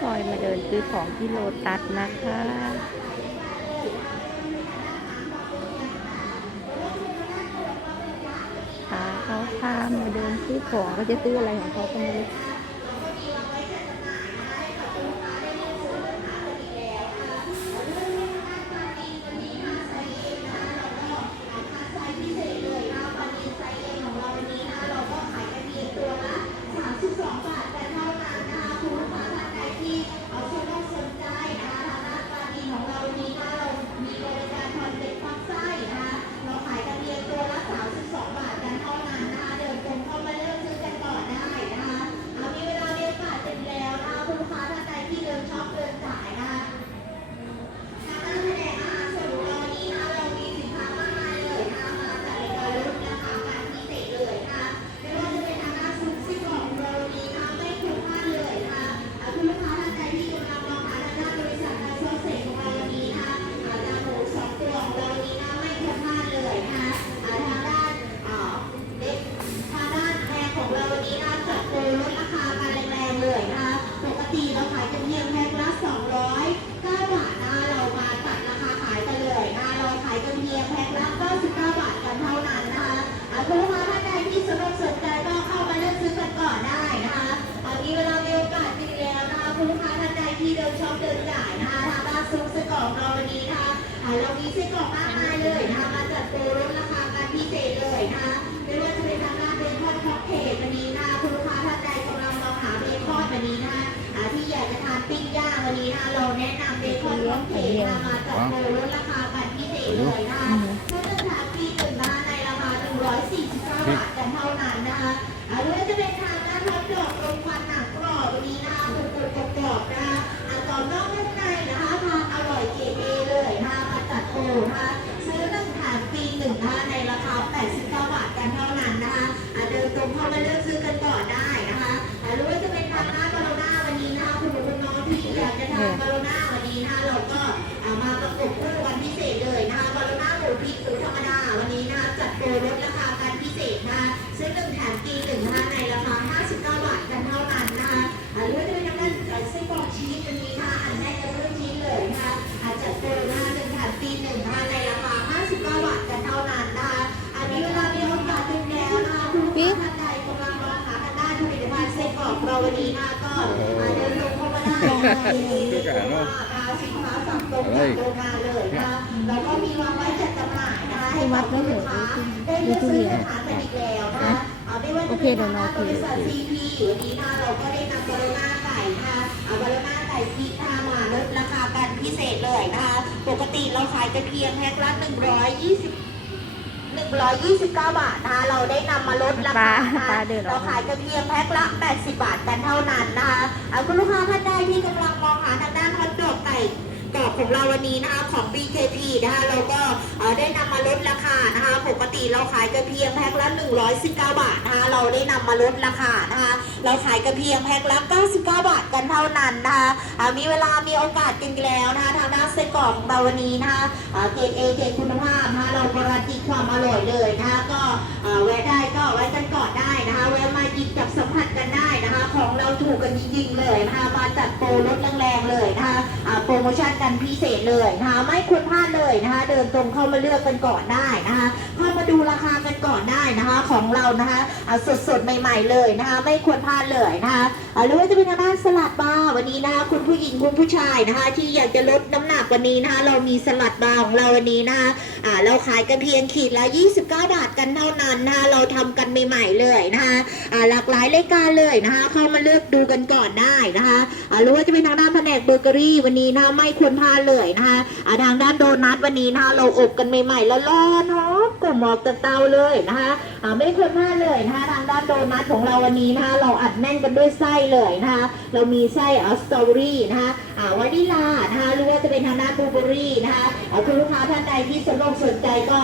พลอยมาเดินซื้อของที่โลตัสนะคะ พาเขาพามาเดินซื้อของก็จะซื้ออะไรของเขาก็ไม่รู้ ซุปไส้กรอกเราวันนี้นะคะอะเรามีไส้กรอกมากมายเลยนะคะมาจัดโปรลดราคากันพิเศษเลยนะคะไม่ว่าจะเป็นทางด้านเบคอนค็อกเทลวันนี้นะคะคุณลูกค้าท่านใดกำลังมองหาเบคอนวันนี้นะคะอะที่อยากจะทานปิ้งย่างวันนี้นะคะเราแนะนำเบคอนค็อกเทลนะคะมาจัดโปรลดราคากันพิเศษเลยนะคะเมื่อจะทานปีหนึ่งนะคะในราคา149บาทกันเท่านั้นนะคะอะหรือว่าจะเป็นทาง คะก็อะเดินตรงเข้ามาได้นะคะสินค้าสั่งตรงจากโรงงานเลยนะคะแล้วก็มีวางไว้จัดจำหน่ายนะคะให้กับลูกค้าได้เลือกซื้ออาหารกันอีกแล้วนะคะอะไม่ว่าจะเป็นทางด้านบริษัท CP วันนี้นะเราก็ได้นำบาโลน่าไก่นะคะอะบาโลน่าไก่พริกนะคะมาลดราคากันพิเศษเลยนะคะ ปกติเราขายกันเพียงแพ็คละ120 129 บาทนะคะเราได้นำมาลดราคานะคะปลาเดินอเราอกมาขายกันเพียงแพ็คละ 80 บาทกันเท่านั้นนะคะอะคุณลูกค้าท่านใดที่กำลังมองหาทางด้านฮอตดอกไก่กรอบ ของเราวันนี้นะคะของ BKP นะคะเราก็ได้นำมาลดราคานะคะปกติเราขายกันเพียงแพ็คละ 119 บาทนะคะเราได้นำมาลดราคานะคะเราขายกันเพียงแพ็คละ 99 บาทกันเท่านั้นนะคะมีเวลามีโอกาสกันแล้วนะคะทางด้านไส้กรอกของเราวันนี้นะคะเกรดเอเกรดคุณภาพนะคะเราการันตีความอร่อยเลยนะคะก็แวะได้ก็แวะกันก่อนได้นะคะแวะมาหยิบจับสัมผัส ของเราถูกกันจริงๆเลยนะคะมาจัดโปรลดแรงๆเลยนะคะอะโปรโมชั่นกันพิเศษเลยนะคะไม่ควรพลาดเลยนะคะเดินตรงเข้ามาเลือกกันก่อนได้นะคะ ดูราคากันก่อนได้นะคะ ของเรานะคะอะสดๆใหม่ ๆเลยนะคะ ไม่ควรพลาดเลยนะคะอะหรือว่าจะเป็นทางด้านสลัดบาร์วันนี้นะคะคุณผู้หญิงคุณผู้ชายนะคะ ที่อยากจะลดน้ำหนักวันนี้นะคะ เรามีสลัดบาร์ของเราวันนี้นะคะอ่าเราขายกันเพียงขีดละ 29 บาทกันเท่านั้นนะคะเราทำกันใหม่ๆเลยนะคะอ่าหลากหลายรายการเลยนะคะ เข้ามาเลือกดูกันก่อนได้ นะคะอาหรือว่าจะเป็นทางด้านแผนกเบเกอรี่วันนี้นะคะไม่ควรพลาดเลยนะคะอาทางด้านโดนัทวันนี้นะคะเราอบกันใหม่ๆแล้วร้อนหอมกลุ่มออกจากเตาเลยนะคะอาไม่ควรพลาดเลยนะคะทางด้านโดนัทของเราวันนี้นะคะเราอัดแน่นกันด้วยไส้เลยนะคะเรามีไส้อัสตรอเบอรี่นะคะอาวานิลานะคะหรือว่าจะเป็นทางด้านบลูเบอรี่นะคะอาคุณลูกค้าท่านใดที่สนอกสนใจก็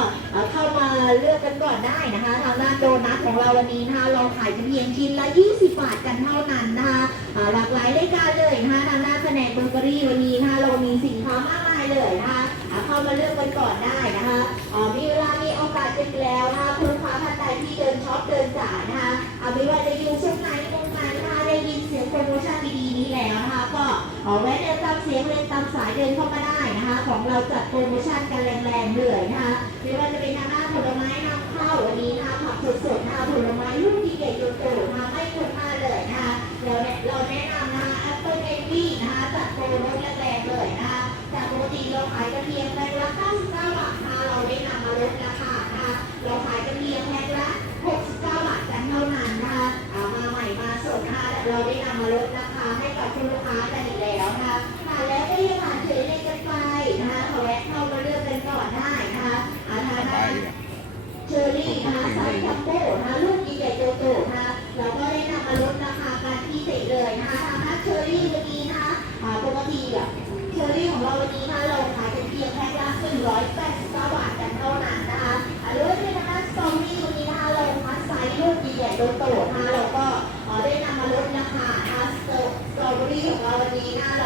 เข้ามาเลือกกันก่อนได้นะคะ ทางด้านโดนัทของเราวันนี้นะคะเราขายเพียงชิ้นละ 20 บาทกันเท่านั้นนะคะ หลากหลายรายการเลยนะคะทางด้าแผนกเบเกอรี่วันนี้นะคะเรามีสินค้ามากมายเลยนะคะเข้ามาเลือกกันก่อนได้นะคะมีเวลามีโอกาสกันแล้วนะคะคุณลูกค้าท่านใดที่เดินช็อปเดินจ่ายนะคะไม่ว่าจะอยู่ช่วงไหนตรงไหนนะคะได้ยินเสียงโปรโมชั่นดีๆนี้แล้วนะคะก็แวะเดินตามเสียงเดินตามสายเดินเข้ามาได้นะคะ ของเราจัดโปรโมชั่นกันแรงๆเลยนะคะไม่ว่าจะเป็นทางด้าผลไม้นำเข้าวันนี้นะคะผักสดๆนะคะผลไม้ลูกที่ใหญ่โตๆนะคะไม่คุ้มค่าเลยนะคะ เราแนะเราแนะนำนะคะแอปเปิลเบบี้นะคะจัดโปรลดแรงๆเลยนะคะจากปกติเราขายกระเทียมแพ็คละ99บาทนะคะเราได้นำมาลดราคานะคะเราขายกระเทียมแพ็คละ69บาทกันเท่านั้นนะคะอ่ามาใหม่มาสดนะคะเราได้นำมาลดราคาให้กับคุณลูกค้ากันอีกแล้วนะคะมาแล้วก็ยังผ่านเฉยเลยกันไปนะคะขอแวะเข้ามาเลือกกันก่อนได้นะคะอาทานไปได้อะเชอรี่นะคะไซส์่ะเชอรี่ของเราวันนี้นะคะเราขายเป็นเพียงแพ็คละ189บาทกันเท่านั้นนะคะอ่าหรือว่าเป็นะคะสตรอเบอรี่วันนี้นะคะเราคัดไซส์ลูกใหญ่ๆโตๆนะคะเราก็ได้นำมาลดราคานะคะสตรอเบอรี่ของเราวันนี้นะคะเรา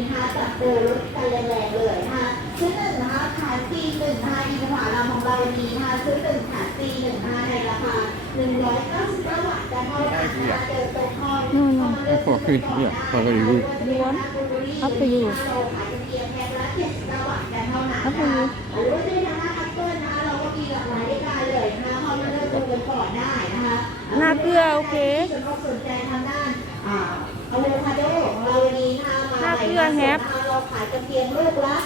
สดวันนี้นะคะจัดโปรลดกันแรงๆเลยนะคะซื้อหนึ่งนะคะขายฟรีหนึ่งนะคะอินทผลัมของเราวันนี้นะคะซื้อหนึ่งขายฟรีหนึ่งนะคะในราคา199บาทกันเท่านั้นนะคะเจอตรงห้องนู่นไอ้พวกที่เนี่ยเขาก็อยู่ล้วน Up to you Up to you หรือว่าจะเป็นทางด้านแอปเปิลนะคะเราก็มีหลากหลายรายการเลยนะคะเข้ามาเลือกดูกันก่อนได้นะคะหน้าเกลือโอเคสนอกสนใจทางด้านอ่าอะโวคาโดของเรา เกลือแฮปนะคะเราขายกันเพียงลูกละ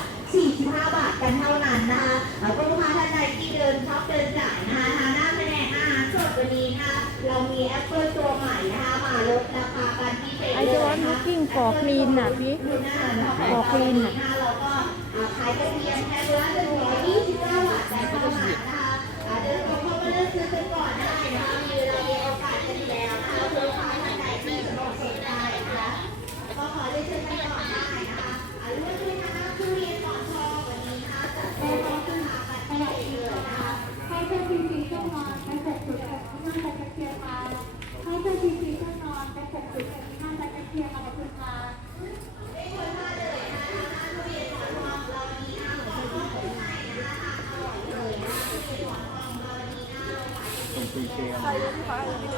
45 บาทกันเท่านั้นนะคะแล้วก็ลูกค้าท่านใดที่เดินช็อปเดินจ่ายนะคะทางด้านแผนกอาหารสดวันนี้นะคะเรามีแอปเปิลตัวใหม่นะคะมาลดราคากันพิเศษ I เลย just want นะคะ looking for clean น่ะพี่ขอคลีนเราก็ขายกระเทียมแพ็คละ129บาทแต่เท่านั้นนะคะ ให้เจ้าทีซีเครื่องนอนไปเสร็จสุดกับที่นั่งไปกระเทียมมาให้เจ้าทีซีเครื่องนอนไปเสร็จสุดกับที่นั่งไปกระเทียมมาขอบคุณค่ะตรงปีเชียง